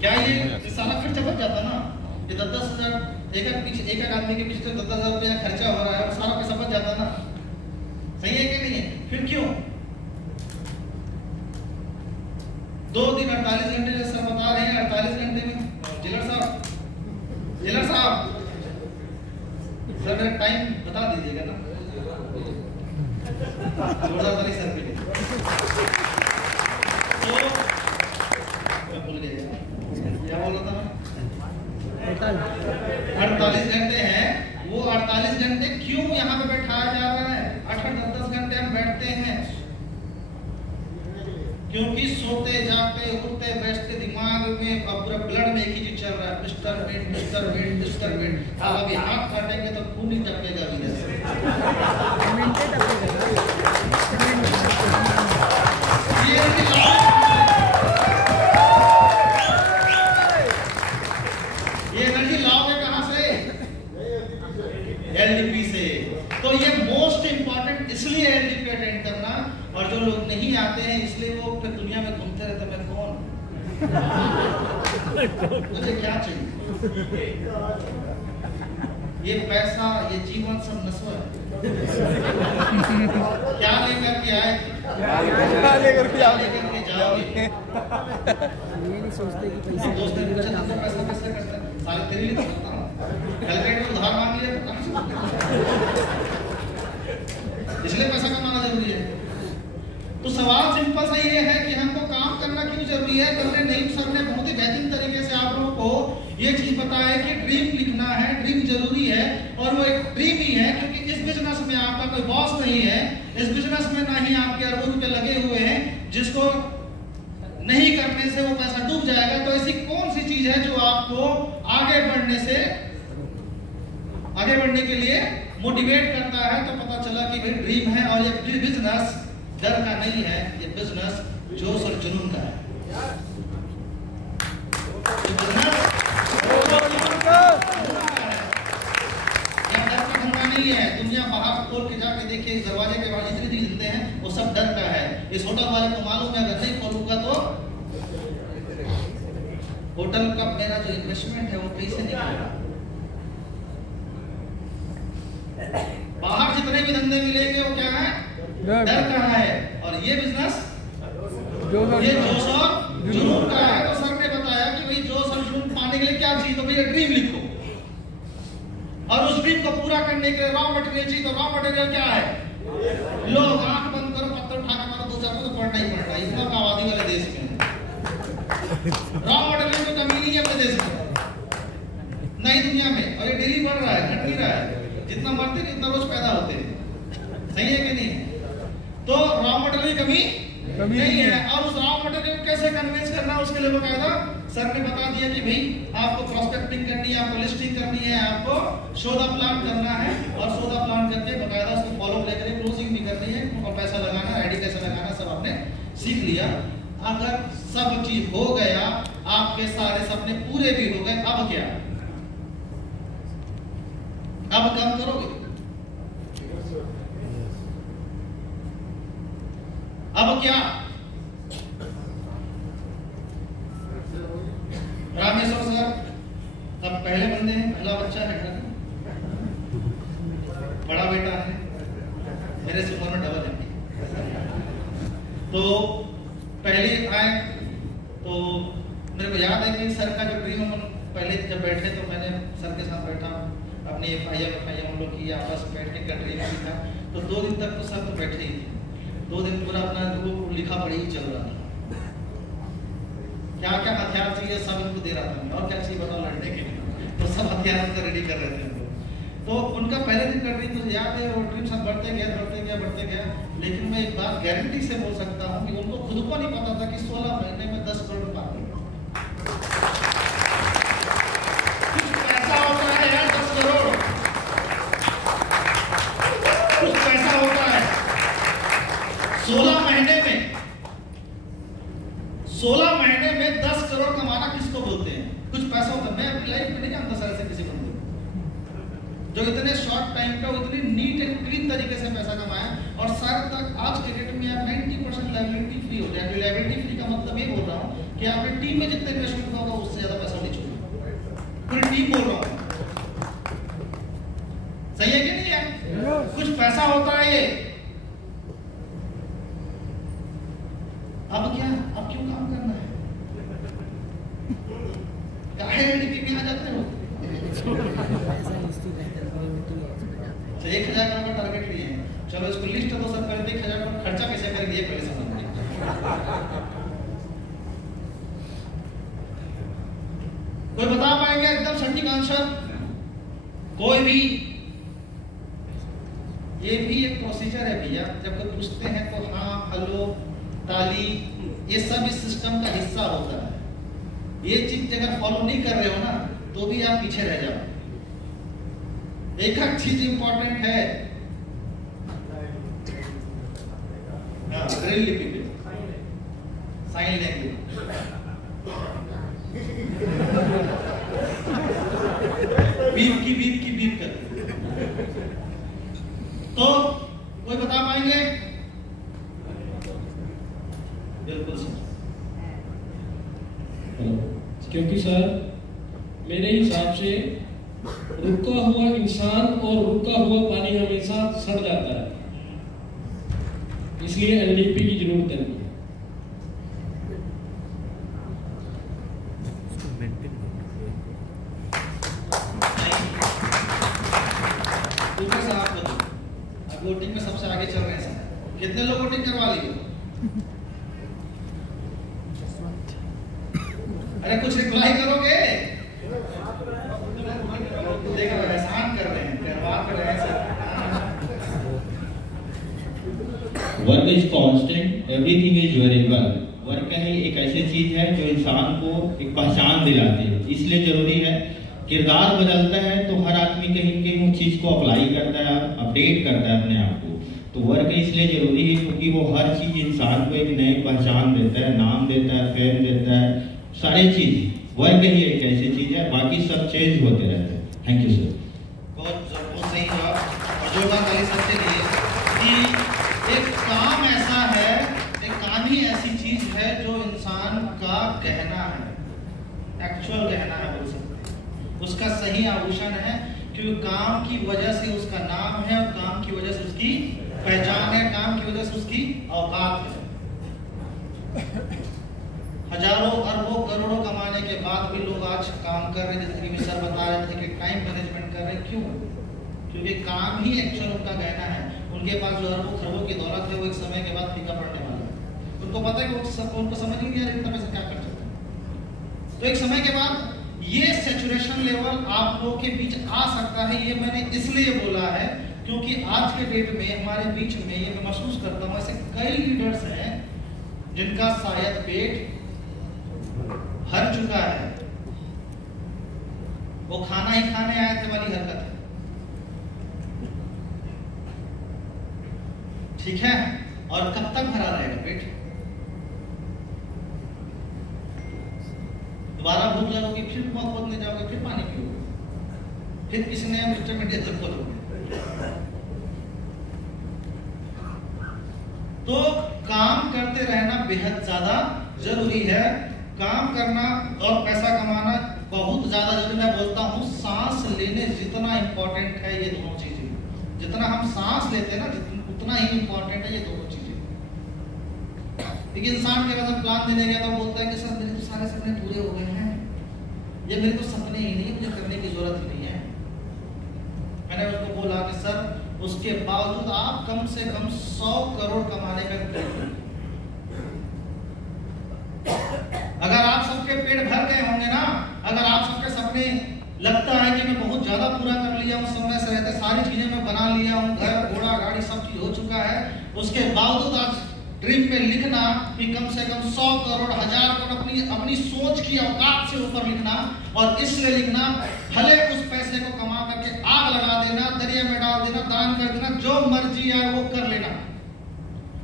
क्या ये सारा खर्चा बच जाता ना? ये 10-10 हज़ार एक आदमी के पीछे 10-10 रुपया खर्चा हो रहा है और सारा पैसा बच जाता ना। सही है कि नहीं है? फिर क्यों 2 दिन 48 घंटे सर बता रहे हैं, 48 घंटे में जिलर साहब सर मेरा टाइम बता दीजिएगा ना। जोरदार ताली सर के लिए। तो मैं भूल गया क्या बोल रहा था मैं? 48 घंटे हैं, वो 48 घंटे क्यों यहाँ पे बैठाया जा रहा है? 8-10 घंटे हम बैठते हैं क्योंकि सोते जागते उठते बैठते दिमाग में अब पूरा ब्लड में एक ही चीज चल रहा है, mister wait mister wait mister wait. अब अभी हाथ काटेंगे तो खून ही टपकेगा इधर से। ये एनर्जी लाओगे कहां से? एलडीपी से। तो ये मोस्ट इंपॉर्टेंट इसलिए एलडीपी अटेंड करना, और जो लोग नहीं आते हैं इसलिए वो फिर दुनिया में घूमते रहते, मैं कौन, मुझे क्या चाहिए? ये पैसा, ये जीवन सब नस्वा है। क्या लेकर के आए? क्या लेकर के जाओगे? ये नहीं सोचते कि पैसे दोस्त ने पूछा तुमको पैसा कैसे करता है? सारे तेरे लिए तो करता हूँ। कैलकुलेटर में उधार मांग लिया तो कहाँ से करता? इसलिए पैसा कमाना जरूरी है। तो सवाल सिंपल सा ये है कि हमको काम करना क्यों जरूरी है? कल नईम सर ने बहुत ही बेहतरीन तरीके से आप लोगों को ये चीज बताया कि ड्रीम लिखना है, ड्रीम जरूरी है, और वो एक ड्रीम ही है क्योंकि इस बिजनेस में आपका कोई बॉस नहीं है, इस बिजनेस में ना ही आपके अरबों रुपए लगे हुए हैं जिसको नहीं करने से वो पैसा डूब जाएगा। तो ऐसी कौन सी चीज है जो आपको आगे बढ़ने के लिए मोटिवेट करता है? तो पता चला कि भाई ड्रीम है, और ये बिजनेस डर का नहीं है, ये बिजनेस जोश और जुनून का है। नहीं है। दुनिया बाहर खोल के जाके देखिए, इस दरवाजे के बाहर जितने भी धंधे हैं वो सब डर का है। इस होटल वाले को मालूम है अगर नहीं खोलूंगा तो होटल का मेरा जो इन्वेस्टमेंट है वो कैसे निकलेगा। बाहर जितने भी धंधे मिलेंगे वो क्या है? डर का है। और ये बिजनेस ये जोश और जुनून का है। तो सर ने बताया कि भाई जोश और जुनून पाने के लिए क्या चाहिए? तो भैया ड्रीम लिखो, और उस ड्रीम को पूरा करने के लिए रॉ मटेरियल चाहिए। तो रॉ मटेरियल क्या है? लोग आंख बंद करो, पत्थर उठा के मारो, 2-4 को तो पढ़ना ही पड़ना है, इतना आबादी वाले देश में रॉ मटेरियल की कमी नहीं है अपने देश में, नई दुनिया में। और ये डेली बढ़ रहा है, घट नहीं रहा है। जितना मरते हैं उतना रोज पैदा होते हैं। सही है कि नहीं? तो रॉ मटेरियल की कमी नहीं है। और उस रॉ मटेरियल को कैसे कन्विंस करना है उसके लिए बकायदा सर ने बता दिया कि भाई आपको प्रोस्पेक्टिंग करनी है, आपको लिस्टिंग करनी है, आपको सौदा प्लान करना है, और सौदा प्लान करके बकायदा उसको फॉलो लेकर क्लोजिंग भी करनी है, और पैसा लगाना, आईडी कैसे लगाना सब आपने सीख लिया। अगर सब चीज हो गया, आपके सारे सपने पूरे भी हो गए, अब क्या? अब काम करोगे? अब क्या? रामेश्वर सर अब पहले बंदे हैं, पहला बच्चा है घर में, बड़ा बेटा है, मेरे से उम्र में डबल है। तो पहले आए तो मेरे को याद है कि सर का जो ड्रीम हम पहले जब बैठे तो मैंने सर के साथ बैठा, अपनी FIM हम लोग की आपस में बैठ के ड्रीम भी था। तो 2 दिन तक तो सर तो बैठे ही थे, 2 दिन पूरा अपना लिखा पढ़ी ही चल रहा था। क्या क्या हथियार चाहिए सब इनको दे रहा था मैं, और क्या चाहिए बताओ लड़ने के लिए, तो सब हथियार उनको रेडी कर रहे थे उनको। तो उनका पहले दिन कर रही मुझे याद है, वो ड्रीम सब बढ़ते गया। लेकिन मैं एक बात गारंटी से बोल सकता हूँ कि उनको खुद को नहीं पता था कि 16 महीने में 10 करोड़ पाते हैं। कुछ पैसा होता है यार, 10 करोड़ कुछ पैसा होता है। 16 महीने में 10 करोड़ कमाना किसको बोलते हैं? कुछ पैसा होता है। मैं अपनी लाइफ में नहीं जानता सर ऐसे किसी बंदे जो इतने शॉर्ट टाइम पे इतनी नीट एंड क्लीन तरीके से पैसा कमाया। और सर तक आज के डेट में आप 90% लायबिलिटी फ्री हो जाए। लायबिलिटी फ्री का मतलब ये बोल रहा हूँ कि आपकी टीम में जितने इन्वेस्टमेंट होगा उससे ज्यादा पैसा नहीं छोड़ना, पूरी टीम बोल रहा हूँ। सही है कि नहीं है? कुछ पैसा होता है ये। अब क्या, अब क्यों काम करना है? काहे एनडीपी में आ जाते हो? 1000 करोड़ का टारगेट लिए हैं, चलो इसको लिस्ट दो सब कर दे, 1000 करोड़ खर्चा कैसे करेंगे पहले समझ लीजिए। कोई बता पाएंगे एकदम सटीक आंसर? कोई भी? ये भी एक प्रोसीजर है भैया, जब कोई पूछते हैं तो हाँ, हेलो, ताली, ये सब इस सिस्टम का हिस्सा होता है। ये चीज अगर फॉलो नहीं कर रहे हो ना तो भी आप पीछे रह जाओ। एक चीज इंपॉर्टेंट है, ब्रेल लिपि पे, साइन लैंग्वेज। बीप की कर। तो कोई बता पाएंगे? बिल्कुल सर। क्योंकि सर मेरे हिसाब से रुका हुआ इंसान और रुका हुआ पानी हमेशा सड़ जाता है, इसलिए एलडीपी की जरूरत है। वोटिंग में सबसे आगे चल रहे हैं सर, कितने लोग वोटिंग करवा लिए? अरे कुछ रिप्लाई करोगे? देखो एहसान कर रहे हैं, करवा कर रहे हैं sir. Work is constant, everything is variable. Work है एक ऐसी चीज है जो इंसान को एक पहचान दिलाती है, इसलिए जरूरी है। किरदार बदलता है तो हर आदमी कहीं न कहीं उस चीज को अप्लाई करता है, अपडेट करता है अपने आप को। तो वर्क इसलिए जरूरी है क्योंकि वो हर चीज इंसान को एक नई पहचान देता है, नाम देता है, फेम देता है, सारी चीज। वर्क ही एक ऐसी चीज है, बाकी सब चेंज होते रहते हैं। Thank you sir. बहुत सही जवाब। और जो बात अली सर के लिए कि एक काम ऐसा है, एक काम ही ऐसी चीज है जो इंसान का गहना है, एक्चुअल गहना है बोल सकते हैं, उसका सही आभूषण है, क्योंकि काम की वजह से उसका नाम है, और काम की वजह से उसकी पहचान है, काम की वजह से उसकी औकात है। हजारों अरबों करोड़ों कमाने के बाद भी लोग आज काम कर रहे हैं, जैसे कि सर बता रहे थे कि टाइम मैनेजमेंट कर रहे हैं। क्यों? क्योंकि काम ही एक्चुअल उनका गहना है। उनके पास जो अरबों खरबों की दौलत है वो एक समय के बाद फीका पड़ने वाला है। उनको पता है कि उनको समझ नहीं आ रहा इतना पैसा क्या कर सकते हैं। तो एक समय के बाद ये सैचुरेशन लेवल आप लोगों के बीच आ सकता है। ये मैंने इसलिए बोला है क्योंकि आज के डेट में हमारे बीच में ये मैं महसूस करता हूँ ऐसे कई लीडर्स हैं जिनका शायद पेट भर चुका है, वो खाना ही खाने आए थे वाली हरकत है। ठीक है, और कब तक भरा रहेगा पेट? दोबारा भूख लगोगी, फिर बहुत खोदने जाओगे, फिर पानी पियोगे, फिर किसी नया मिस्टर मीडिया से खोलोगे। तो काम करते रहना बेहद ज्यादा जरूरी है। काम करना और पैसा कमाना बहुत ज्यादा जरूरी। मैं बोलता हूँ सांस लेने जितना इंपॉर्टेंट है ये दोनों चीजें, जितना हम सांस लेते हैं ना उतना ही इंपॉर्टेंट है ये दोनों चीजें। लेकिन इंसान के बाद प्लान देने गया तो बोलता है कि सर मेरे तो सारे सपने पूरे हो गए हैं, ये मेरे तो सपने ही नहीं, मुझे करने की जरूरत ही नहीं है। मैंने उसको बोला कि सर उसके बावजूद आप कम से कम 100 करोड़ कमाने का, अगर आप सबके पेट भर गए होंगे ना, अगर आप सबके सपने लगता है कि मैं बहुत ज्यादा पूरा कर लिया हूँ, समय से रहते सारी चीजें मैं बना लिया हूँ, घर घोड़ा गाड़ी सब चीज हो चुका है, उसके बावजूद आज ड्रीम में लिखना कि कम से कम 100 करोड़ 1000 करोड़ अपनी सोच की औकात से ऊपर लिखना, और इसलिए लिखना भले उस पैसे को कमा करके आग लगा देना, दरिया में डाल देना, दान कर देना, जो मर्जी है वो कर लेना,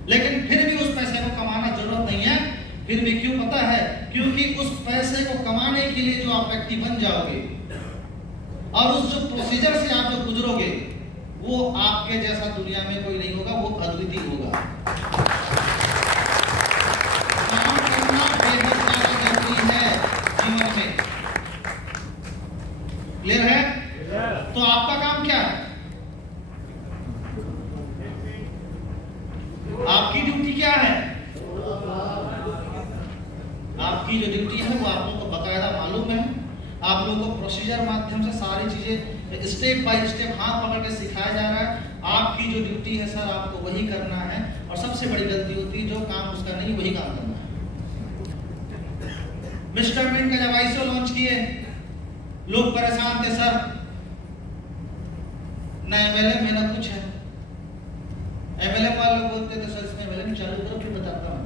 लेकिन फिर भी उस पैसे को कमाना जरूरत नहीं है। फिर भी क्यों पता है? क्योंकि उस पैसे को कमाने के लिए जो आप व्यक्ति बन जाओगे और उस जो प्रोसीजर से आप जो गुजरोगे वो आपके जैसा दुनिया में कोई नहीं होगा, वो अद्वितीय होगा। काम करना बेहद आपकी जो ड्यूटी है वो आप लोगों को बकायदा मालूम है। आप लोगों को प्रोसीजर माध्यम से सारी चीजें स्टेप बाय स्टेप हाथ पकड़ के सिखाया जा रहा है। आपकी जो ड्यूटी है सर आपको वही करना है, और सबसे बड़ी गलती होती है जो काम उसका नहीं वही काम करना है। मिस्टर मिंट का जब आईसीओ लॉन्च किए लोग परेशान थे, सर ना एमएलएम में ना कुछ है। एमएलएम वाले लोग बोलते थे सर इसमें एमएलएम चालू करो, फिर बताता हूँ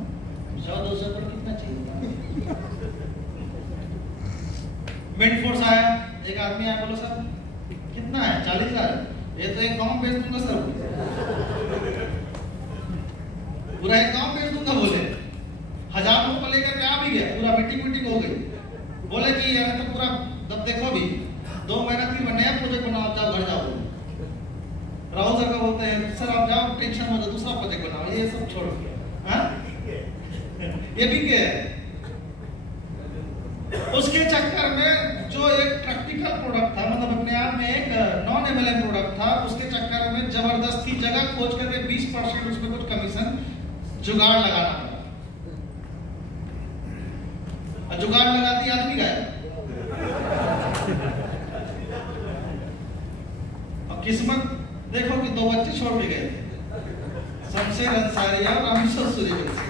100-200 पर कितना चाहिए। मिड फोर्स आया, एक आदमी आया, बोलो सर कितना है 40,000, ये तो एक गाँव बेच दूंगा सर, पूरा एक गाँव बेच दूंगा। बोले 1000 रुपये लेकर के आ भी गया, पूरा मीटिंग हो गई। बोले कि यार तो पूरा तब देखो भी 2 महीना 3 महीने नया प्रोजेक्ट बनाओ, आप जाओ घर जाओ। राहुल सर का बोलते हैं सर आप जाओ टेंशन मत लो, दूसरा प्रोजेक्ट बनाओ, ये सब छोड़ो। हाँ ये भी क्या है, उसके चक्कर में जो एक प्रैक्टिकल प्रोडक्ट था, मतलब अपने आप में एक नॉन एमएलएम प्रोडक्ट था, उसके चक्कर में जबरदस्ती जगह खोज करके 20% उसमें कुछ कमीशन जुगाड़ लगाना पड़ा। जुगाड़ लगाती आदमी गायब। और किस्मत देखो कि 2 बच्चे छोड़ के गए, शमशेर अंसारिया और रामेश्वर सूर्यवंशी।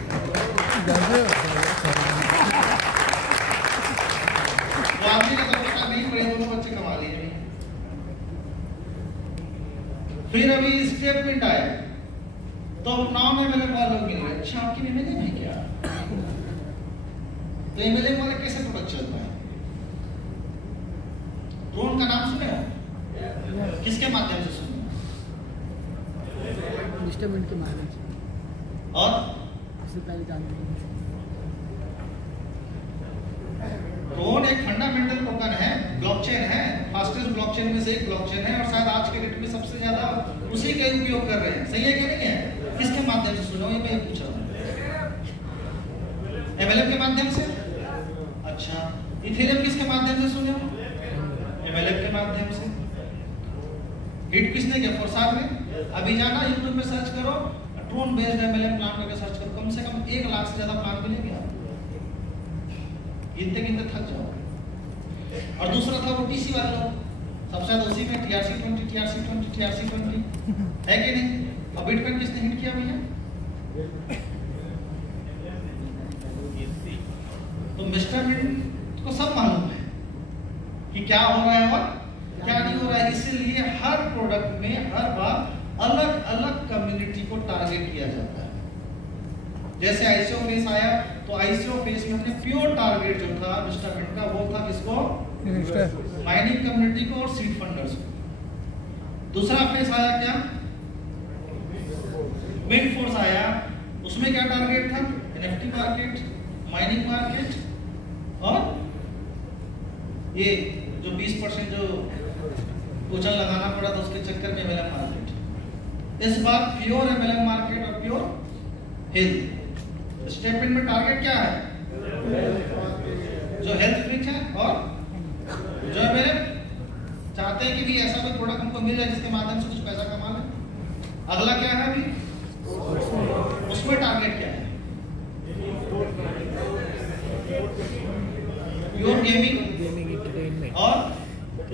वो आदमी का तो पता नहीं पड़े, दोनों बच्चे कमा लिए। फिर अभी स्टेटमेंट आया तो नाम एमएलए वाले लोग मिल रहे, अच्छा आपकी एमएलए है क्या? तो एमएलए वाले कैसे प्रोडक्ट चल रहा है? ड्रोन का नाम सुने हो? किसके माध्यम से सुने? इंस्ट्रूमेंट के माध्यम से। और इससे पहले जानते ड्रोन एक फंडामेंटल टोकन है, ब्लॉकचेन है, फास्टेस्ट ब्लॉकचेन में से एक ब्लॉकचेन है, और शायद आज के डेट में सबसे ज्यादा उसी का उपयोग कर रहे हैं। सही है कि नहीं है? किसके माध्यम से सुनो ये मैं पूछ रहा हूँ? एमएलएम के माध्यम से। अच्छा इथेरियम किसके माध्यम से सुने? एमएलएम के माध्यम से। हिट किसने किया? फॉरसार ने। अभी जाना यूट्यूब में सर्च करो, ड्रोन बेस्ड एमएलएम प्लान करके सर्च करो, कम से कम 1 लाख से ज्यादा प्लान मिलेंगे आपको, गिनते गिनते थक जाओ। और दूसरा था वो टीसी वाले लोग, सबसे ज्यादा उसी में TRC-20 है कि नहीं? और बिटकॉइन किसने हिट किया भैया? तो मिस्टर मिंट को सब मालूम है कि क्या हो रहा है और क्या नहीं हो रहा है। इसीलिए हर प्रोडक्ट में हर बार अलग अलग कम्युनिटी को टारगेट किया जाता है। जैसे आईसीओ फेस आया तो आईसीओ फेस में अपने प्योर टारगेट जो था मिस्टर मिंट का, वो था किसको? माइनिंग कम्युनिटी को और सीड फंडर्स को। दूसरा फेस आया क्या? मिड फोर्स आया, उसमें क्या टारगेट था? एनएफटी मार्केट, माइनिंग मार्केट, और ये जो 20% जो उछल लगाना पड़ा था उसके चक्कर में एमएलएम मार्केट। इस बार प्योर एमएलएम मार्केट और प्योर हेल्थ। स्टेटमेंट में टारगेट क्या है? जो हेल्थ रिच है और जो मेरे चाहते हैं कि भी ऐसा कोई प्रोडक्ट हमको मिल जाए जिसके माध्यम से कुछ पैसा कमा ले। अगला क्या है अभी? उसमें टारगेट क्या है? प्योर गेमिंग और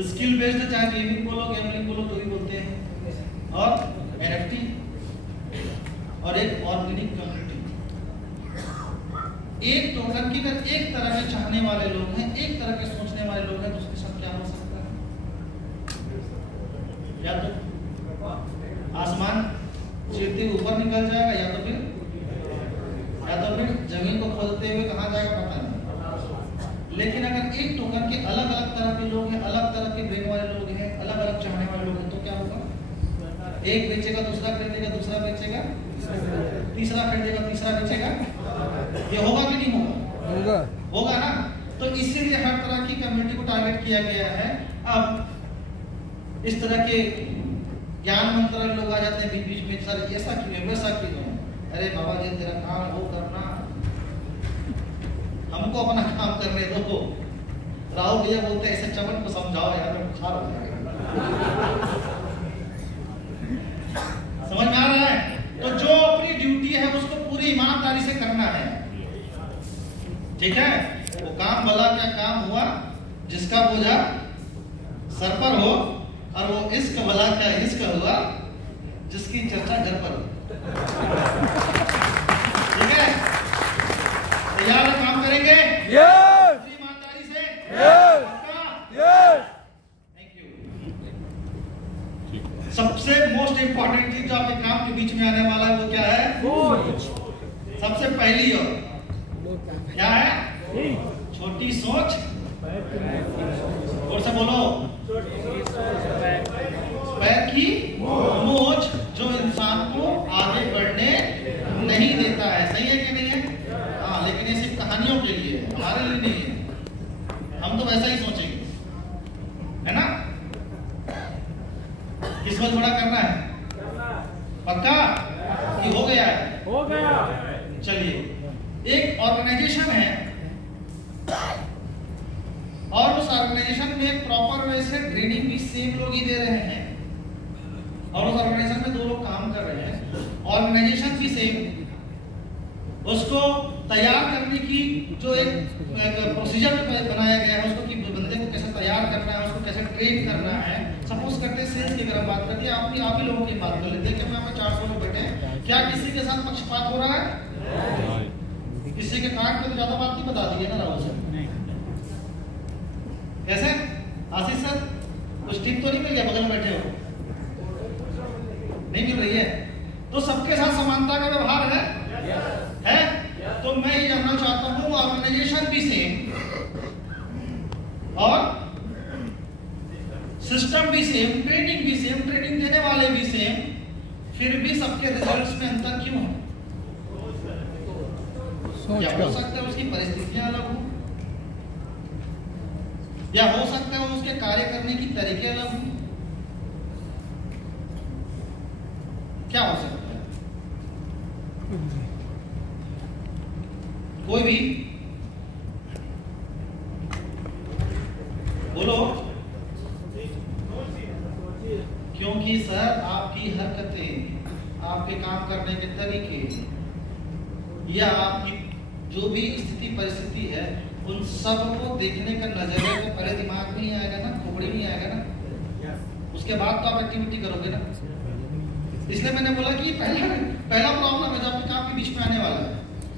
स्किल बेस्ड है, चाहे गेमिंग बोलो गैम्बलिंग बोलो तो भी बोलते हैं, और एनएफटी, और एक ऑर्गेनिक कम्युनिटी। एक टोकन की अगर एक तरह के चाहने वाले लोग हैं, एक तरह के सोचने वाले लोग हैं, तो उसके साथ क्या हो सकता है? या तो आसमान चीरते ऊपर निकल जाएगा, या तो फिर जमीन को खोदते हुए कहाँ जाएगा पता नहीं। लेकिन अगर एक टोकन के अलग अलग तरह के लोग हैं, अलग तरह के ब्रेन वाले लोग हैं, अलग अलग चाहने वाले लोग हैं, तो क्या होगा? एक बेचेगा, दूसरा खरीदेगा, दूसरा बेचेगा, तीसरा खरीदेगा, तीसरा बेचेगा। ये होगा कि नहीं होगा? होगा ना। तो इसीलिए हर तरह की कम्युनिटी को टारगेट किया गया है। अब इस तरह के ज्ञान मंत्र लोग आ जाते हैं बीच बीच में, सर ऐसा क्यों है, वैसा क्यों है। अरे बाबा ये तेरा काम वो करना, हमको अपना काम करने दो। राहुल भैया बोलते हैं ऐसे चमन को समझाओ यार, बुखार हो जाएगा। समझ में आ रहा है? तो जो अपनी ड्यूटी है उसको पूरी ईमानदारी से करना है, ठीक है? काम भला क्या काम हुआ जिसका बोझा सर पर हो, और वो इश्क भला क्या इश्क हुआ जिसकी चर्चा घर पर हो। ठीक है, तैयार काम करेंगे ईमानदारी से। Thank you. सबसे मोस्ट इंपॉर्टेंट चीज जो आपके काम के बीच में आने वाला है वो क्या है? सबसे पहली और क्या है? छोटी सोच। और से बोलो, पैर की मोच जो इंसान को आगे बढ़ने नहीं देता है। सही है कि नहीं है? हाँ, लेकिन ये सिर्फ कहानियों के लिए है, हमारे लिए नहीं है। हम तो वैसा ही सोचेंगे, है ना? किस्मत बड़ा करना है, पक्का कि हो गया है? हो गया। चलिए, एक ऑर्गेनाइजेशन है और उस ऑर्गेनाइजेशन में प्रॉपर वे से ट्रेनिंग भी सेम लोग ही दे रहे हैं, और उस ऑर्गेनाइजेशन में 2 लोग काम कर रहे हैं, ऑर्गेनाइजेशन भी सेम। उसको तैयार करने की जो एक प्रोसीजर बनाया गया है उसको कि बंदे को कैसे तैयार करना है, उसको कैसे ट्रेन करना है। सपोज करते हैं सेल्स की अगर हम बात करते हैं, आप ही लोगों की बात कर लेते हैं कि मैं 400 लोग बैठे हैं, क्या किसी के साथ पक्षपात हो रहा है? किसी के कार्ड पे तो ज्यादा बात नहीं बता दी है ना राहुल सर? कैसे आशीष सर, कुछ टिप तो नहीं मिल गया? बगल में बैठे हो, नहीं मिल रही है तो सबके साथ समानता का व्यवहार है? तो मैं ये जानना चाहता हूं, ऑर्गेनाइजेशन भी सेम और सिस्टम भी सेम, ट्रेनिंग भी सेम, ट्रेनिंग देने वाले भी सेम, फिर भी सबके रिजल्ट्स में अंतर क्यों है? क्या हो सकता है उसकी परिस्थितियां अलग हो, या हो सकता है उसके कार्य करने की तरीके अलग हो, क्या हो सकता है? कोई भी बोलो। क्योंकि सर आपकी हरकतें, आपके काम करने के तरीके या आपकी जो भी स्थिति परिस्थिति है, उन सब को देखने का नजरिया तो पहले दिमाग में ही आएगा ना, खोपड़ी में आएगा ना, उसके बाद तो आप एक्टिविटी करोगे ना। इसलिए मैंने बोला कि पहला प्रॉब्लम है जो आपके काम के बीच में आने वाला है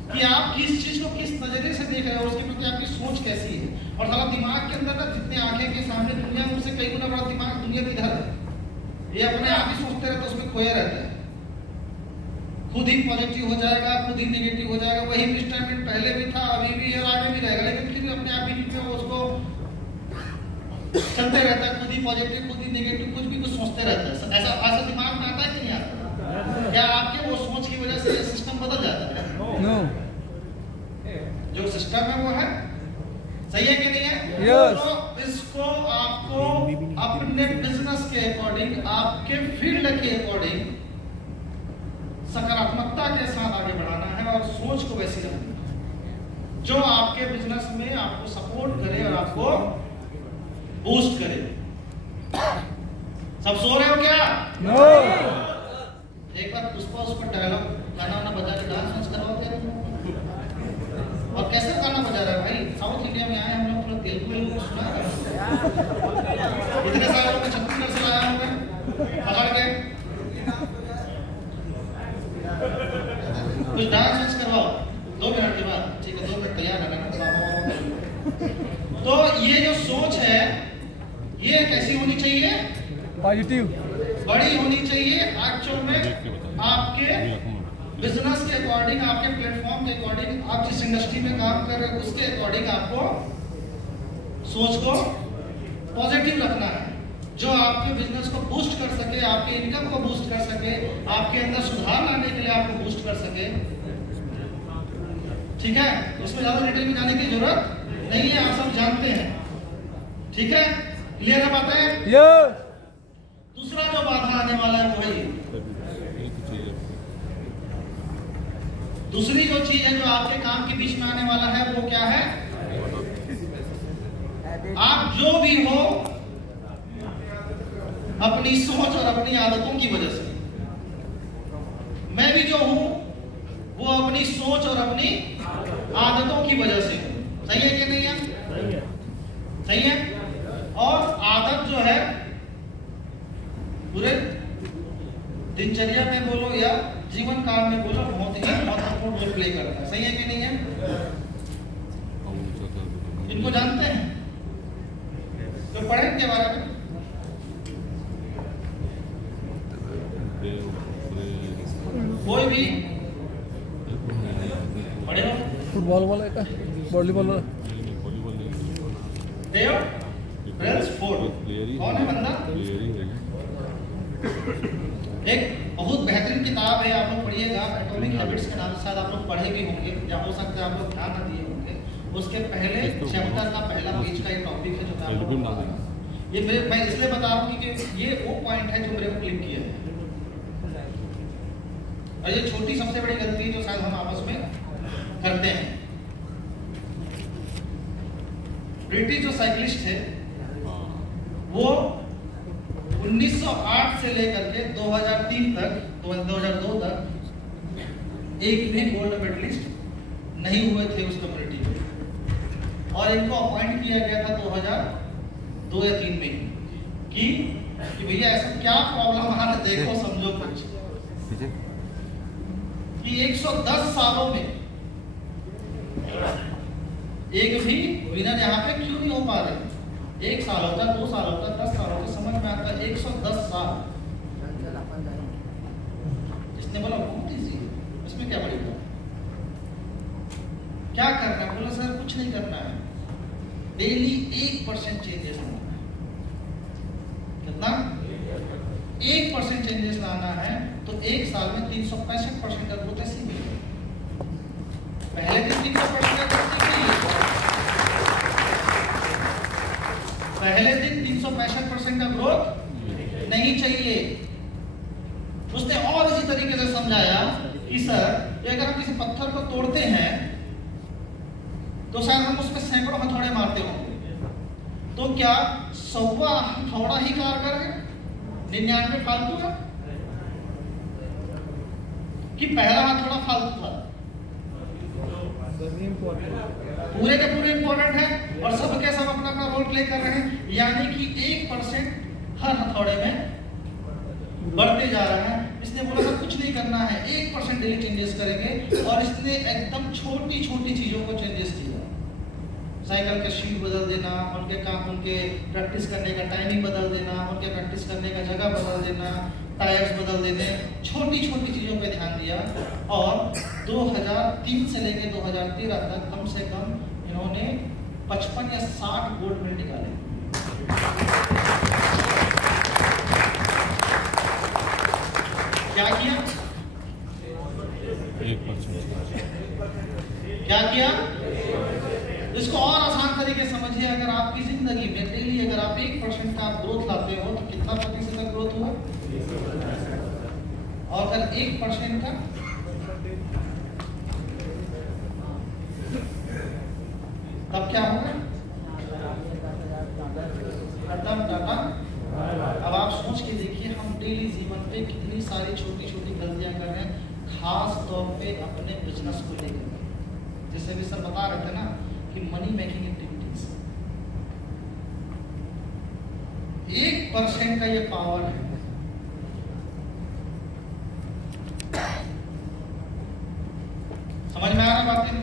कि आप किस चीज को किस नजरिए से देख रहे हो, उसके प्रति आपकी सोच कैसी है। और साला दिमाग के अंदर ना जितने आंखें के सामने दुनिया में, उनसे कई गुना बड़ा दिमाग दुनिया के इधर है। ये अपने आप ही सोचते रहता है, उसमें खोया रहता है, खुद ही पॉजिटिव हो जाएगा, खुद ही नेगेटिव हो जाएगा। वही इंस्ट्रूमेंट पहले भी था, अभी भी और आगे भी रहेगा, लेकिन फिर अपने आप ही उसको चलते रहता है, खुद ही पॉजिटिव खुद ही नेगेटिव, कुछ भी कुछ सोचते रहता है। ऐसा दिमाग में आता है कि नहीं आता? क्या आपके वो सोच की वजह से सिस्टम बदल जाता है? नो। जो सिस्टम है वो है, सही है कि नहीं है? Yes. तो इसको आपको अपने बिजनेस के अकॉर्डिंग, आपके फील्ड के अकॉर्डिंग सकारात्मकता के साथ आगे बढ़ाना है और सोच को वैसी रखनी है जो आपके बिजनेस में आपको सपोर्ट करे और आपको बूस्ट करे। सब सो रहे हो क्या? नो। एक बार पुष्पा उस पर डायलॉग गाना बजा के डांस करवाते हैं। और कैसे गाना बजा रहा है भाई? साउथ इंडिया में आए हम लोग, पूरा तेलुगु में सुना है, इतने सारे लोग छत्तीसगढ़ से लाया हुआ है, पकड़ के कुछ डांस करवाओ 2 मिनट के बाद। ठीक है, 2 मिनट तैयार रहना। तो ये जो सोच है ये कैसी होनी चाहिए? पॉजिटिव, बड़ी होनी चाहिए। एक्चुअल में आपके बिजनेस के अकॉर्डिंग, आपके प्लेटफॉर्म के अकॉर्डिंग, आप जिस इंडस्ट्री में काम कर रहे हो उसके अकॉर्डिंग आपको सोच को पॉजिटिव रखना है, जो आपके बिजनेस को बूस्ट कर सके, आपके इनकम को बूस्ट कर सके, आपके अंदर सुधार लाने के लिए आपको बूस्ट कर सके। ठीक है, उसमें ज्यादा डिटेल में जाने की जरूरत नहीं है, आप सब जानते हैं। ठीक है, क्लियर है बातें? यस। दूसरा जो बाधा आने वाला है वो है, दूसरी जो चीज है जो आपके काम के बीच में आने वाला है वो क्या है? आप जो भी हो अपनी सोच और अपनी आदतों की वजह से, मैं भी जो हूं वो अपनी सोच और अपनी आदतों की वजह से हूं। सही है कि नहीं है? सही है। और आदत जो है पूरे दिनचर्या में बोलो या जीवन काल में बोलो बहुत ही महत्वपूर्ण रोल प्ले करता है। सही है कि नहीं है? इनको जानते हैं तो पढ़े इनके बारे में। कोई भी पढ़े हो? फुटबॉल वाला का वॉलीबॉल वाला कौन है बंदा? एक बहुत बेहतरीन किताब है, आप लोग पढ़िएगा, एटॉमिक हैबिट्स के नाम से शायद आप लोग पढ़े भी होंगे या हो सकता है आप लोग ध्यान न दिए होंगे। उसके पहले चैप्टर का पहला पेज का एक टॉपिक है जो मैं आपको बता रहा हूं। ये मैं इसलिए बता रहा हूं क्योंकि ये वो पॉइंट है जो मेरे को क्लिक किया है। और ये छोटी सबसे बड़ी गलती जो शायद हम आपस में करते हैं। ब्रिटिश जो साइकिलिस्ट थे वो 1908 से लेकर के 2003 तक 2002 तक एक भी गोल्ड मेडलिस्ट नहीं हुए थे उस कम्युनिटी में। और इनको अपॉइंट किया गया था 2002 या 2003 में कि भैया ऐसा क्या प्रॉब्लम आ रहा है, देखो समझो कुछ, कि 110 सालों में एक भी विनर यहाँ पे क्यों नहीं हो पा रहे। 1 साल होता, 2 साल होता, 10 साल होता, समझ में आता है 110 साल। इसने बोला बहुत इजी है, इसमें क्या बड़ी बात, क्या करना है? बोला सर कुछ नहीं करना है, डेली 1% चेंजेस लाना है। कितना? 1% चेंजेस लाना है तो 1 साल में 365% का ग्रोथ ऐसी मिलेगा। पहले दिन 300% का ग्रोथ पहले दिन 365% का ग्रोथ नहीं चाहिए। उसने और इसी तरीके से समझाया कि सर अगर हम किसी पत्थर को तोड़ते हैं तो शायद हम उसमें सैकड़ों हथौड़े मारते होंगे, तो क्या 100वां हथौड़ा ही कारगर है, 99 फालतू है? कि पहला हथौड़ा फालतू था? पूरे के पूरे इंपॉर्टेंट है और सब के सब अपना अपना रोल प्ले कर रहे हैं। यानी कि 1% हर हथौड़े में बढ़ते जा रहा है। इसने बोला सर कुछ नहीं करना है, 1% डेली चेंजेस करेंगे। और इसने एकदम छोटी छोटी चीजों को चेंजेस किया। साइकिल के शीट बदल देना, उनके काम, उनके प्रैक्टिस करने का टाइमिंग बदल देना, उनके प्रैक्टिस करने का जगह बदल देना, टायर्स बदल देने, छोटी छोटी चीजों पे ध्यान दिया। और 2003 से लेकर 2013 तक कम से कम इन्होंने 55 या 60 गोल्ड मेडल निकाले। क्या किया? 1%। क्या किया? इसको और आसान तरीके समझिए। अगर आपकी जिंदगी में डेली अगर आप 1% का ग्रोथ लाते हो तो कितना प्रतिशत का ग्रोथ हुआ? और अगर 1% का तब क्या होगा? खत्म डाटा। अब आप सोच के देखिए हम डेली जीवन पे कितनी सारी छोटी छोटी गलतियां कर रहे हैं, खास तौर पे अपने बिजनेस को लेकर। जैसे भी सर बता रहे थे ना कि मनी मेकिंग एक्टिविटीज, 1% का ये पावर है। समझ में आ रहा बात है?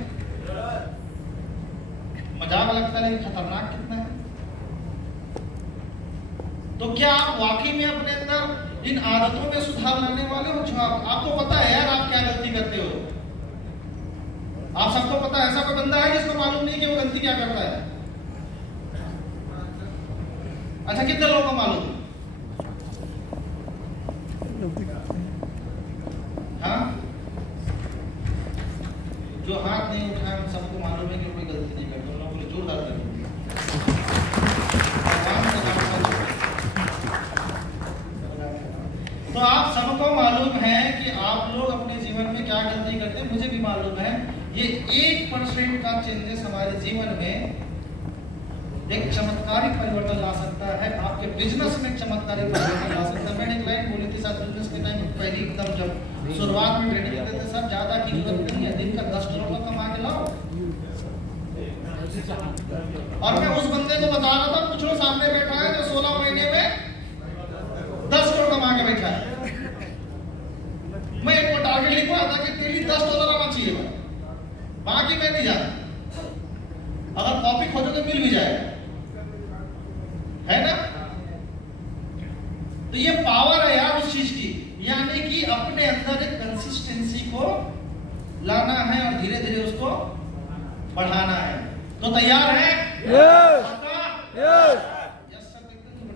मजाक लगता है लेकिन खतरनाक कितना है। तो क्या आप वाकई में अपने अंदर इन आदतों में सुधार लाने वाले हो? जो आपको पता है यार आप क्या गलती करते हो, आप सबको पता है। ऐसा कोई बंदा है जिसको मालूम नहीं कि वो गलती क्या करता है? अच्छा कितने लोगों को मालूम है? हाँ, जो हाथ नहीं उठाए उन सबको मालूम है कि कोई गलती नहीं करता। उन लोगों को जोरदार करेंगे। तो आप सबको मालूम है कि आप लोग अपने जीवन में क्या गलती करते हैं, मुझे भी मालूम है। ये 1% का चेंजेस हमारे जीवन में एक चमत्कारिक परिवर्तन ला सकता है। आपके बिजनेस में चमत्कारिक परिवर्तन ला सकता है। मैंने एक लाइन बोली थी साथ बिजनेस के टाइम पहली एकदम जब शुरुआत में ट्रेनिंग करते थे, सब ज्यादा की जरूरत नहीं है, दिन का $10 कमा के लाओ। और मैं उस बंदे को बता रहा था, पूछ लो सामने बैठा है जो 16 महीने में 10 करोड़ कमा के बैठा है। मैं एक टारगेट लिखवाया था कि डेली $10 आना चाहिए, बाकी मैं नहीं जाता। अगर कॉपी खोजो तो मिल भी जाएगा, है ना? तो ये पावर है यार उस चीज की, यानी कि अपने अंदर एक कंसिस्टेंसी को लाना है और धीरे धीरे उसको बढ़ाना है। तो तैयार है? Yes yes. यस सर, एकदम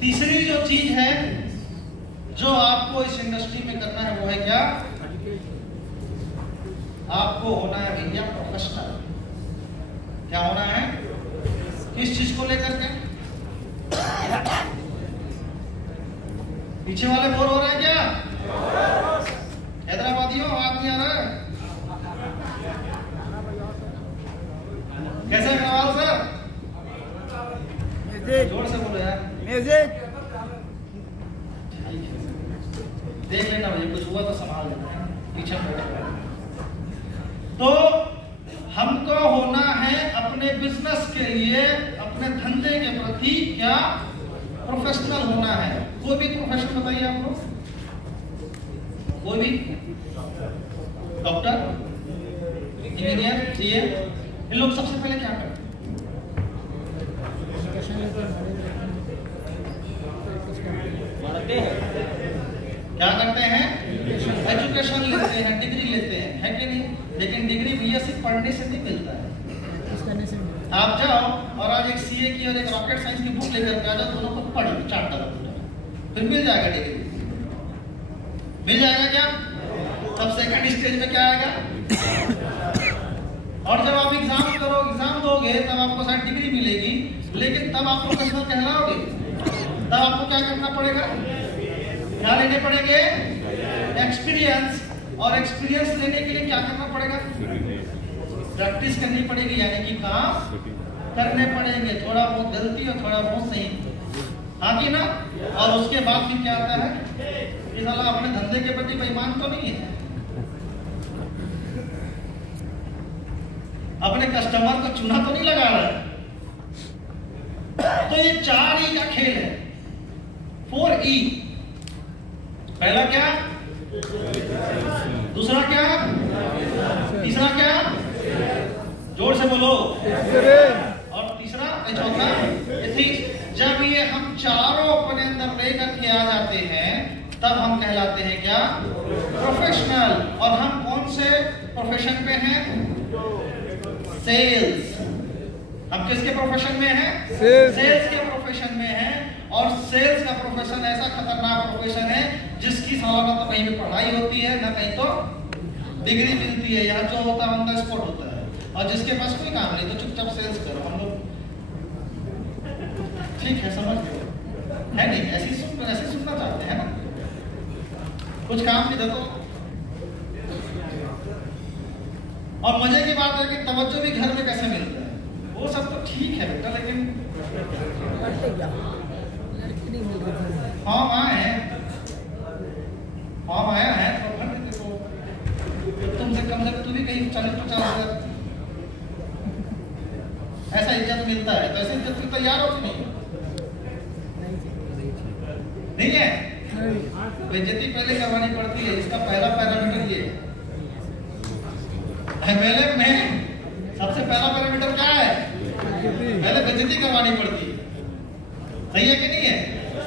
तीसरी जो चीज है जो आपको इस इंडस्ट्री में करना है वो है क्या? आपको होना है भैया प्रोफेशनल। क्या होना है? किस चीज को लेकर के? पीछे वाले बोर हो रहे हैं क्या? हैदराबादियों, आवाज नहीं आ रहा है? कैसे अग्रवाल सर? जोर से बोलो यार। म्यूजिक। देख लेना भाई, कुछ हुआ तो संभाल लेना, पीछे तो हमको होना है अपने बिजनेस के लिए, अपने धंधे के प्रति क्या? प्रोफेशनल होना है। कोई भी प्रोफेशन बताइए आप लोग, कोई भी, डॉक्टर, इंजीनियर, सीए, इन लोग सबसे पहले क्या करते हैं? क्या करते हैं? एजुकेशन लेते हैं, डिग्री लेते हैं, है कि नहीं? लेकिन डिग्री भैया सिर्फ पढ़ने से नहीं मिलता है। आप जाओ और आज एक सीए की और एक रॉकेट साइंस की बुक लेकर के आ जाओ, दोनों को पढ़ो, चार्ट फिर मिल जाएगा डिग्री। मिल जाएगा क्या? तब सेकंड स्टेज में क्या आएगा? और जब आप एग्जाम दोगे तब आपको शायद डिग्री मिलेगी, लेकिन तब आप प्रोफेशनल कहलाओगे। तब आपको क्या करना पड़ेगा? क्या लेने पड़ेंगे? एक्सपीरियंस। और एक्सपीरियंस लेने के लिए क्या करना पड़ेगा? प्रैक्टिस करनी पड़ेगी, यानी कि काम करने पड़ेंगे, थोड़ा बहुत गलती और थोड़ा बहुत सही, हाँ कि ना? और उसके बाद फिर क्या आता है? ये साला अपने धंधे के प्रति बेईमान तो नहीं है, अपने कस्टमर को चूना तो नहीं लगा रहा है। तो ये 4 ई का खेल है, 4 ई। पहला क्या? दूसरा क्या? तीसरा क्या? जोर से बोलो। और तीसरा, चौथा, जब ये हम चारों अपने अंदर लेकर के आ जाते हैं तब हम कहलाते हैं क्या? प्रोफेशनल। और हम कौन से प्रोफेशन पे हैं? सेल्स। हम किसके प्रोफेशन में हैं? सेल्स के प्रोफेशन में हैं। और सेल्स का प्रोफेशन ऐसा खतरनाक प्रोफेशन है जिसकी सालाना तो कहीं भी पढ़ाई होती है, ना कहीं तो डिग्री मिलती है। यहाँ जो होता है ऑन द स्पॉट होता है, और जिसके पास कोई काम नहीं तो चुपचाप सेल्स करो। हम लोग ठीक है, समझ है नहीं? ऐसे सुनना चाहते हैं ना, कुछ काम नहीं देता। और मजे की बात है कि तवज्जो भी घर में कैसे मिलता है, वो सब तो ठीक है बेटा, लेकिन फॉर्म आया है तो भर देते। तो तुमसे कम से कम तू भी कहीं 40-50 हजार ऐसा इज्जत मिलता है, तो ऐसे इज्जत की तैयार हो कि नहीं? नहीं है? बेइज्जती पहले करवानी पड़ती है, इसका पहला पैरामीटर ये है। MLM में सबसे पहला पैरामीटर क्या है? पहले बेइज्जती करवानी पड़ती है, सही है कि नहीं है?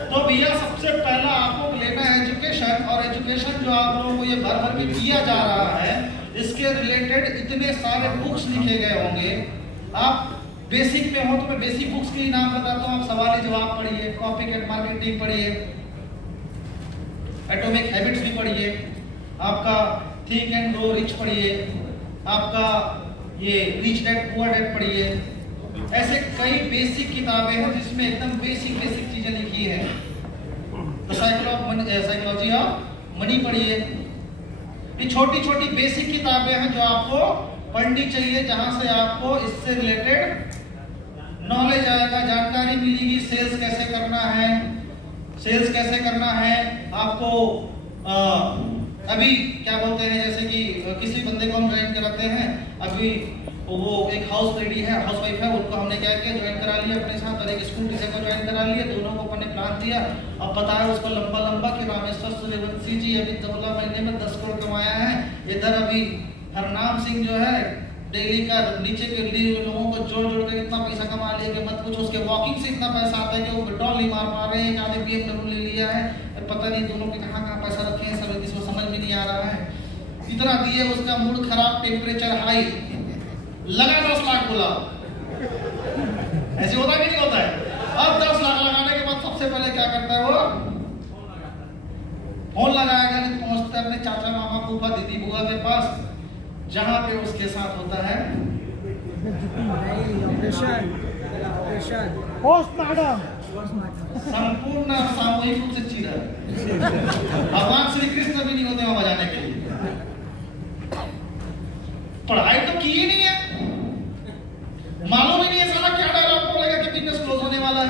तो भैया सबसे पहला आपको लेना है एजुकेशन। और एजुकेशन जो आप लोगों को ये भर भर के दिया जा रहा है, इसके रिलेटेड इतने सारे बुक्स लिखे गए होंगे। आप बेसिक में हो तो मैं बेसिक बुक्स के नाम बताता हूँ, आप सवाल जवाब पढ़िए, कॉपीकैट मार्केटिंग पढ़िए, एटॉमिक हैबिट्स भी पढ़िए, आपका थिंक एंड ग्रो रिच पढ़िए, आपका ये रिच डैड पुअर डैड पढ़िए। ऐसे कई बेसिक किताबें हैं जिसमें एकदम बेसिक चीजें लिखी है। तो साइकोलॉजी ऑफ मनी पढ़िए। ये छोटी छोटी बेसिक किताबें हैं जो आपको पढ़नी चाहिए, जहां से आपको इससे रिलेटेड नॉलेज आएगा, जानकारी मिलेगी। सेल्स कैसे करना है, आपको अभी क्या बोलते हैं, जैसे कि किसी बंदे को हम ज्वाइन कराते हैं, अभी वो एक हाउस लेडी है, हाउस वाइफ है, उनको हमने क्या किया, ज्वाइन करा लिया अपने साथ, और एक स्कूल टीचर को ज्वाइन करा लिया, दोनों को अपने प्लान दिया। अब बताया उसको लंबा लंबा कि रामेश्वर सूर्यवंशी जी अभी 14 महीने में 10 करोड़ कमाया है। इधर अभी हरनाम सिंह जो है डेली का नीचे के लोगों को जोड़ जोड़ कर इतना पैसा कमा लिया कि मत कुछ, उसके वॉकिंग से इतना पैसा आता है कि वो विड्रॉल नहीं मार पा रहे हैं। एक आधे BMW ले लिया है, पता नहीं दोनों के कहाँ कहाँ पैसा रखे हैं, सब किसी को समझ में नहीं आ रहा है। इतना दिए, उसका मूड खराब, टेम्परेचर हाई, लगा 10 लाख बोला। ऐसे होता कि नहीं होता है? अब 10 लाख लगाने के बाद सबसे पहले क्या करता है वो, फोन लगाएगा, नहीं पहुंचता है अपने चाचा मामा फूफा दीदी बुआ के पास, जहां पे उसके साथ होता है संपूर्ण सामूहिक रूप से चीरा। भगवान श्री कृष्ण भी नहीं होते वहां बजाने के लिए। पढ़ाई तो की ही नहीं है, मालूम ही नहीं है साला क्या डायलॉग बोलेगा कि बिजनेस क्लोज होने वाला है,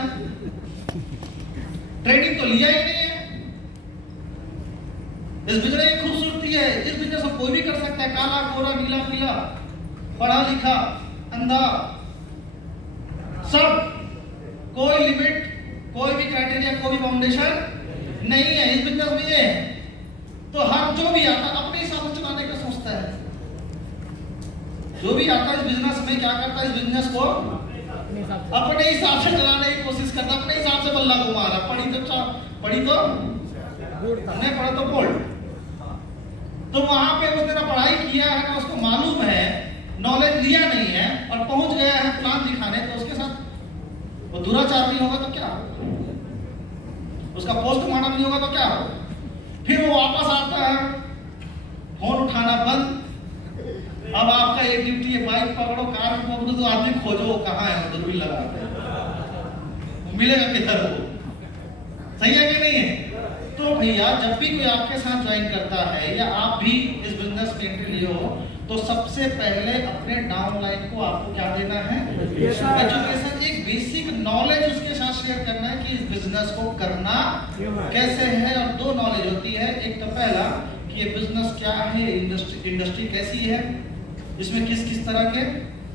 ट्रेनिंग तो लिया ही नहीं है। इस बिजनेस की खूबसूरती है, इस बिजनेस में कोई भी कर सकता है, काला गोरा नीला पीला, पढ़ा लिखा अंधा, सब, कोई लिमिट, कोई भी क्राइटेरिया, कोई भी फाउंडेशन नहीं है इस बिजनेस में। ये तो हर जो भी आता अपने हिसाब से चलाने का सोचता है, जो भी आता है इस बिजनेस में क्या करता है, इस बिजनेस को अपने हिसाब से चलाने की कोशिश करता, अपने हिसाब से बल्ला घुमा रहा। पढ़ी तो नहीं पढ़ा तो बोल। तो वहां पे उसने ना पढ़ाई किया है ना उसको मालूम है, नॉलेज लिया नहीं है और पहुंच गया है प्लान दिखाने, तो उसके साथ वो दुराचार नहीं होगा तो क्या होगा, उसका पोस्टमार्टम नहीं होगा तो क्या होगा। फिर वो वापस आता है, फोन उठाना बंद। अब आपका एक ड्यूटी है, बाइक पकड़ो, कार पकड़ो, तो आदमी खोजो कहाँ है, दूरबीन लगा मिलेगा किधर वो, सही है कि नहीं है? तो भैया जब भी कोई आपके साथ ज्वाइन करता है या आप भी इस बिजनेस में एंट्री लिए हो, तो सबसे पहले अपने डाउनलाइन को आपको क्या देना है, एजुकेशन, एक बेसिक नॉलेज उसके साथ शेयर करना है कि इस बिजनेस को करना कैसे है। और 2 नॉलेज होती है, एक तो पहला कि ये बिजनेस क्या है, इंडस्ट्री कैसी है, इसमें किस किस तरह के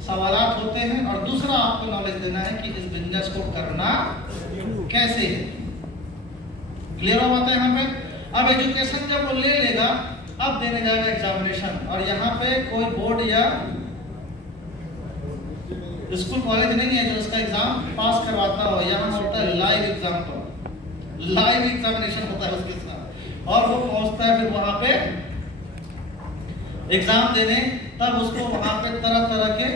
सवालात होते हैं, और दूसरा आपको नॉलेज देना है कि इस बिजनेस को करना कैसे है। क्लियर हो बात है यहाँ पे? अब एजुकेशन जब वो ले लेगा, अब देने जाएगा एग्जामिनेशन, और यहाँ पे कोई बोर्ड या स्कूल कॉलेज नहीं है जो उसका एग्जाम पास करवाता हो। यहाँ होता है लाइव एग्जाम, लाइव एग्जामिनेशन होता है उसके साथ, और वो पहुंचता है फिर वहां पे एग्जाम देने, तब उसको वहां पे तरह तरह के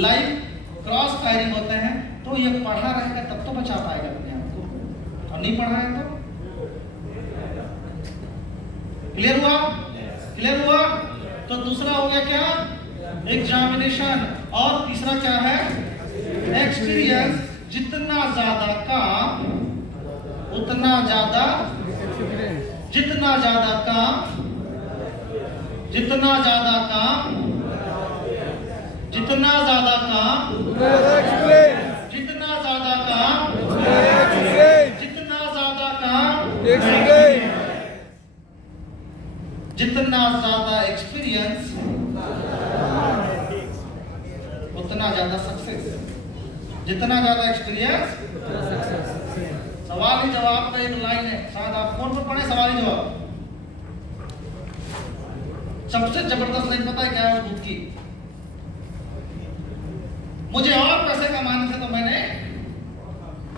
लाइव क्रॉस फायरिंग होते हैं। तो ये पढ़ा रहेगा तब तो बचा पाएगा अपने आप को, और नहीं पढ़ा है तो क्लियर हुआ? क्लियर हुआ? तो दूसरा हो गया क्या, एग्जामिनेशन, और तीसरा क्या है, एक्सपीरियंस। जितना ज्यादा काम उतना ज्यादा, जितना ज्यादा काम, जितना ज्यादा काम, जितना ज्यादा काम, जितना ज्यादा काम, जितना ज्यादा काम, जितना ज्यादा एक्सपीरियंस, उतना ज्यादा सक्सेस। जितना ज्यादा एक्सपीरियंस, सवाल ही जवाब का एक लाइन है, शायद आप फोन पर पढ़े, सवाल ही जवाब। सबसे जबरदस्त लाइन पता है क्या है उस बुक की, मुझे और पैसे कमाने थे तो मैंने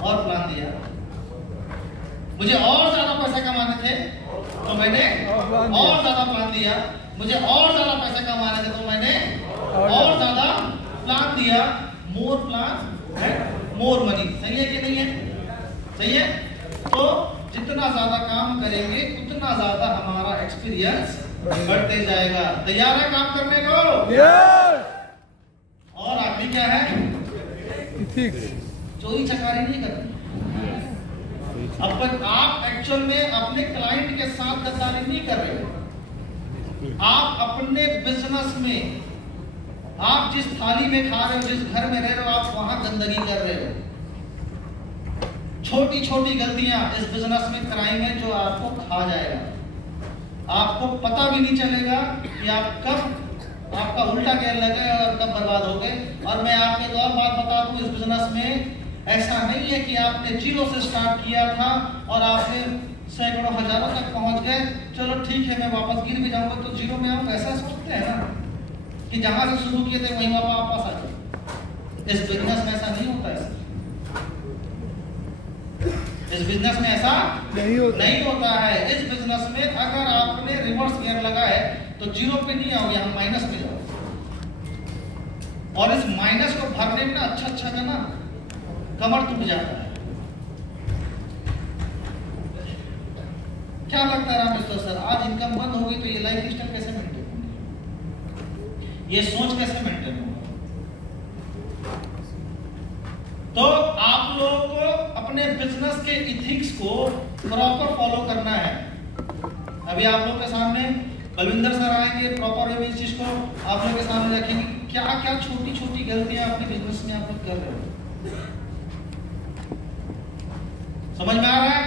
और प्लान दिया, मुझे और ज्यादा पैसे कमाने थे तो मैंने और ज्यादा प्लान दिया, मुझे और ज्यादा पैसे कमाने थे तो मैंने और ज्यादा प्लान दिया। मोर प्लान मोर मनी। सही है कि नहीं है? सही है। तो जितना ज्यादा काम करेंगे उतना ज्यादा हमारा एक्सपीरियंस बढ़ते जाएगा। तैयार है काम करने को? और आखिरी क्या है, चोरी चकारी नहीं करनी। अब आप एक्चुअल में अपने क्लाइंट के साथ गद्दारी नहीं कर रहे, आप अपने बिजनेस में, आप जिस थाली में खा रहे हो, जिस घर में रह रहे हो, आप वहां गंदगी कर रहे हो। छोटी छोटी गलतियां इस बिजनेस में क्राइम है जो आपको खा जाएगा। आपको पता भी नहीं चलेगा कि आप कब आपका उल्टा गियर लगे और कब बर्बाद हो गए। और मैं आपको एक और बात बता दूं, इस बिजनेस में ऐसा नहीं है कि आपने 0 से स्टार्ट किया था और आपने सैकड़ों हजारों तक पहुंच गए, चलो ठीक है मैं वापस गिर भी जाऊंगा तो 0 में आऊंगा। ऐसा सोचते हैं ना कि जहां से शुरू किए थे वहीं वापस आ जाए। इस बिजनेस में ऐसा नहीं होता है। इस बिजनेस में ऐसा नहीं होता है। इस बिजनेस में अगर आपने रिवर्स गियर लगा है तो 0 पे नहीं आओगे, हम माइनस में जाओ। और इस माइनस को भरने में अच्छा का ना कमर टूट जाता है। क्या लगता है रामेश्वर सर, आज इनकम बंद होगी तो ये लाइफ स्टाइल कैसे मेंटेन होगी, ये सोच कैसे मेंटेन होगा? तो आप लोगों को अपने बिजनेस के इथिक्स को प्रॉपर फॉलो करना है। अभी आप लोग के सामने बलविंदर सर आएंगे, प्रॉपर वे में इस चीज को आप लोग के सामने रखेंगे। क्या क्या छोटी छोटी गलतियां अपने बिजनेस में आप लोग कर रहे हो, समझ में आ रहा है?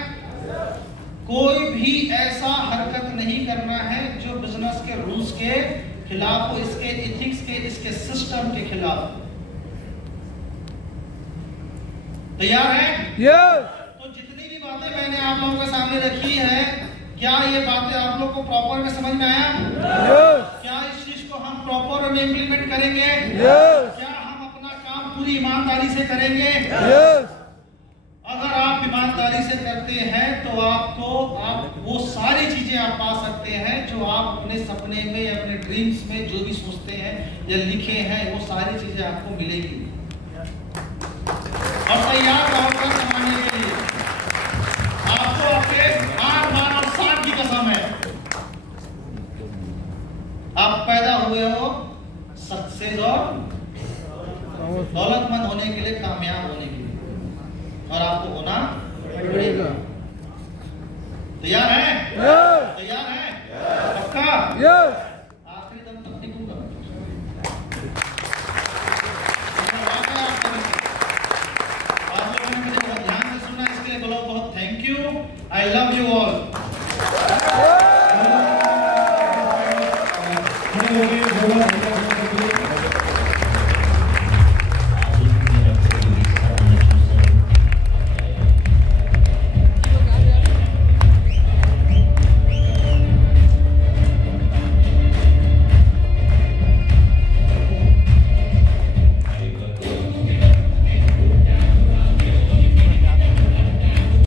कोई भी ऐसा हरकत नहीं करना है जो बिजनेस के रूल्स के खिलाफ हो, इसके इथिक्स के, इसके सिस्टम के खिलाफ। तैयार है? यस। तो जितनी भी बातें मैंने आप लोगों के सामने रखी है, क्या ये बातें आप लोग को प्रॉपर में समझ में आया? यस। क्या इस चीज को हम प्रॉपर में इंप्लीमेंट करेंगे? यस। क्या हम अपना काम पूरी ईमानदारी से करेंगे? यस। अगर आप ईमानदारी से करते हैं तो आप वो सारी चीजें आप पा सकते हैं जो आप अपने सपने में, अपने ड्रीम्स में जो भी सोचते हैं या लिखे हैं, वो सारी चीजें आपको मिलेगी। और तैयार रहोगा कमाने के लिए। आपको आपके आन बान और शान की कसम है, आप पैदा हुए हो सक्सेस और दौलतमंद होने के लिए, कामयाब होने के लिए, और आपको होना पड़ेगा। तैयार है? तैयार है? पक्का? आखिरी दम तक टिकूंगा। आप लोगों ने मुझे बहुत ध्यान से सुना, इसके लिए बहुत बहुत thank you. I love you.